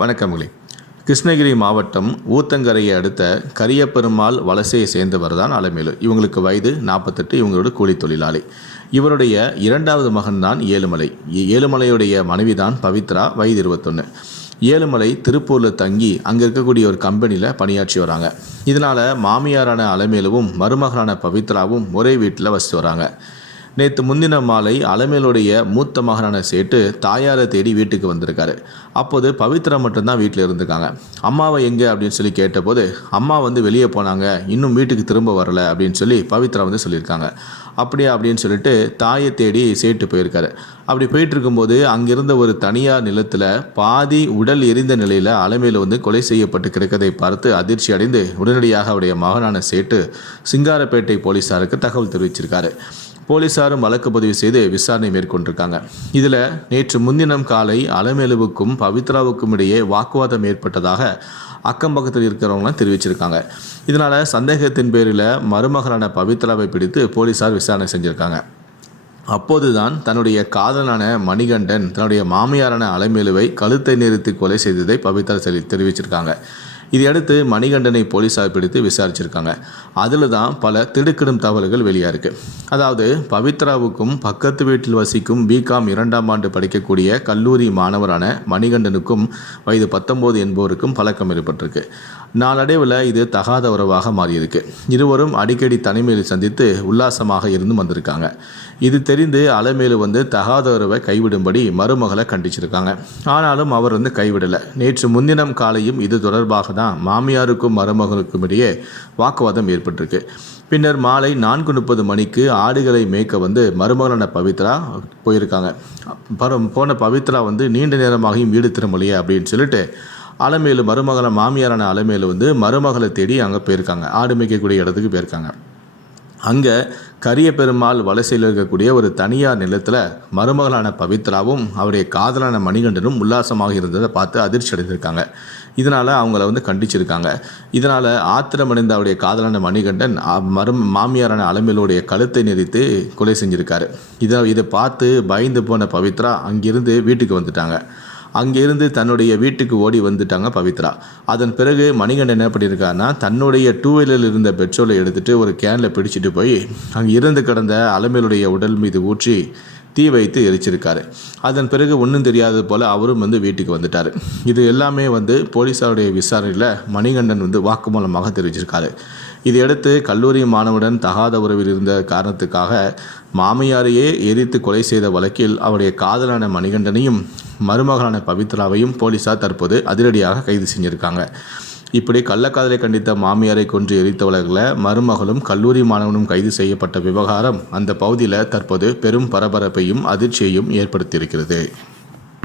வணக்கங்களே. கிருஷ்ணகிரி மாவட்டம் ஊத்தங்கரையை அடுத்த கரியப்பெருமாள் வலசையை சேர்ந்தவர் தான் அலமேலு. இவங்களுக்கு வயது நாற்பத்தெட்டு இவங்களோட கூலி தொழிலாளி. இவருடைய இரண்டாவது மகன் தான் ஏழுமலை. ஏழுமலையுடைய மனைவி தான் பவித்ரா வயது இருபத்தொன்று ஏழுமலை திருப்பூரில் தங்கி அங்கே இருக்கக்கூடிய ஒரு கம்பெனியில் பணியாற்றி வராங்க. இதனால் மாமியாரான அலமேலுவும் மருமகனான பவித்ராவும் ஒரே வீட்டில் வசித்து வராங்க. நேற்று முன்தின மாலை அலமேலுடைய மூத்த மகனான சேட்டு தாயாரை தேடி வீட்டுக்கு வந்திருக்காரு. அப்போது பவித்ரா மட்டும்தான் வீட்டில் இருந்திருக்காங்க. அம்மாவை எங்கே அப்படின்னு சொல்லி கேட்டபோது அம்மா வந்து வெளியே போனாங்க இன்னும் வீட்டுக்கு திரும்ப வரல அப்படின்னு சொல்லி பவித்ரா வந்து சொல்லியிருக்காங்க. அப்படியா? அப்படின்னு சொல்லிட்டு தாயை தேடி சேட்டு போயிருக்காரு. அப்படி போயிட்டு இருக்கும்போது அங்கிருந்த ஒரு தனியார் நிலத்தில் பாதி உடல் எரிந்த நிலையில் அலமையில் வந்து கொலை செய்யப்பட்டு கிடக்கதை பார்த்து அதிர்ச்சி அடைந்து உடனடியாக அவருடைய மகனான சேட்டு சிங்காரப்பேட்டை போலீஸாருக்கு தகவல் தெரிவிச்சிருக்காரு. போலீசாரும் வழக்கு பதிவு செய்து விசாரணை மேற்கொண்டிருக்காங்க. இதில் நேற்று முன்தினம் காலை அலமேலுவுக்கும் பவித்ராவுக்கும் இடையே வாக்குவாதம் ஏற்பட்டதாக அக்கம் பக்கத்தில் இருக்கிறவங்களாம் தெரிவிச்சிருக்காங்க. இதனால் சந்தேகத்தின் பேரில் மருமகளான பவித்ராவை பிடித்து போலீசார் விசாரணை செஞ்சுருக்காங்க. அப்போதுதான் தன்னுடைய காதலான மணிகண்டன் தன்னுடைய மாமியாரான அலைமேலுவை கழுத்தை நிறுத்தி கொலை செய்ததை பவித்ரா தெரி தெரிவிச்சிருக்காங்க. இதையடுத்து மணிகண்டனை போலீஸார் பிடித்து விசாரிச்சிருக்காங்க. அதில் தான் பல திடுக்கிடும் தகவல்கள் வெளியாக இருக்குது அதாவது பவித்ராவுக்கும் பக்கத்து வீட்டில் வசிக்கும் பிகாம் இரண்டாம் ஆண்டு படிக்கக்கூடிய கல்லூரி மாணவரான மணிகண்டனுக்கும் வயது பத்தொம்போது என்பவருக்கும் பழக்கம் ஏற்பட்டிருக்கு. நாளடைவில் இது தகாத உறவாக மாறியிருக்கு. இருவரும் அடிக்கடி தனிமையில் சந்தித்து உல்லாசமாக இருந்து வந்திருக்காங்க. இது தெரிந்து அலமேலு வந்து தகாத உறவை கைவிடும்படி மருமகளை கண்டிச்சிருக்காங்க. ஆனாலும் அவர் வந்து கைவிடலை. நேற்று முன்தினம் காலையும் இது தொடர்பாக தான் மாமியாருக்கும் மருமகளுக்கும் இடையே வாக்குவாதம் ஏற்பட்டிருக்கு. பின்னர் மாலை நான்கு முப்பது மணிக்கு ஆடுகளை மேய்க்க வந்து மருமகளான பவித்ரா போயிருக்காங்க. போன பவித்ரா வந்து நீண்ட நேரமாகியும் வீடு திரும்பலையே அப்படின்னு சொல்லிட்டு அலமேலு மருமகளை மாமியாரான அலமேலு வந்து மருமகளை தேடி அங்கே போயிருக்காங்க. ஆடு மேய்க்கக்கூடிய இடத்துக்கு போயிருக்காங்க. அங்கே கரிய பெருமாள் வலசையில் இருக்கக்கூடிய ஒரு தனியார் நிலத்தில் மருமகளான பவித்ராவும் அவருடைய காதலான மணிகண்டனும் உல்லாசமாக இருந்ததை பார்த்து அதிர்ச்சி அடைந்திருக்காங்க. இதனால் அவங்கள வந்து கண்டிச்சிருக்காங்க. இதனால் ஆத்திரமடைந்த அவருடைய காதலான மணிகண்டன் மரும மரும் மாமியாரான அலமேலுடைய கழுத்தை நெறித்து கொலை செஞ்சுருக்காரு. இதை இதை பார்த்து பயந்து போன பவித்ரா அங்கிருந்து வீட்டுக்கு வந்துட்டாங்க. அங்கிருந்து தன்னுடைய வீட்டுக்கு ஓடி வந்துட்டாங்க பவித்ரா. அதன் பிறகு மணிகண்டன் என்ன பண்ணியிருக்காருன்னா தன்னுடைய டூ வீலரில் இருந்த பெட்ரோலை எடுத்துட்டு ஒரு கேனில் பிடிச்சிட்டு போய் அங்கே இருந்து கிடந்த அலமேலுடைய உடல் மீது ஊற்றி தீ வைத்து எரிச்சிருக்காரு. அதன் பிறகு ஒன்றும் தெரியாதது போல் அவரும் வந்து வீட்டுக்கு வந்துட்டார். இது எல்லாமே வந்து போலீஸாருடைய விசாரணையில் மணிகண்டன் வந்து வாக்குமூலமாக தெரிவிச்சிருக்காரு. இதையடுத்து கல்லூரி மாணவனுடன் தகாத உறவில் இருந்த காரணத்துக்காக மாமியாரையே எரித்து கொலை செய்த வழக்கில் அவருடைய காதலான மணிகண்டனையும் மருமகளான பவித்ராவையும் போலீசார் தற்போது அதிரடியாக கைது செஞ்சிருக்காங்க. இப்படி கள்ளக்காதலை கண்டித்த மாமியாரை கொன்று எரித்த வழக்கில் மருமகளும் கல்லூரி மாணவனும் கைது செய்யப்பட்ட விவகாரம் அந்த பகுதியில் தற்போது பெரும் பரபரப்பையும் அதிர்ச்சியையும் ஏற்படுத்தியிருக்கிறது.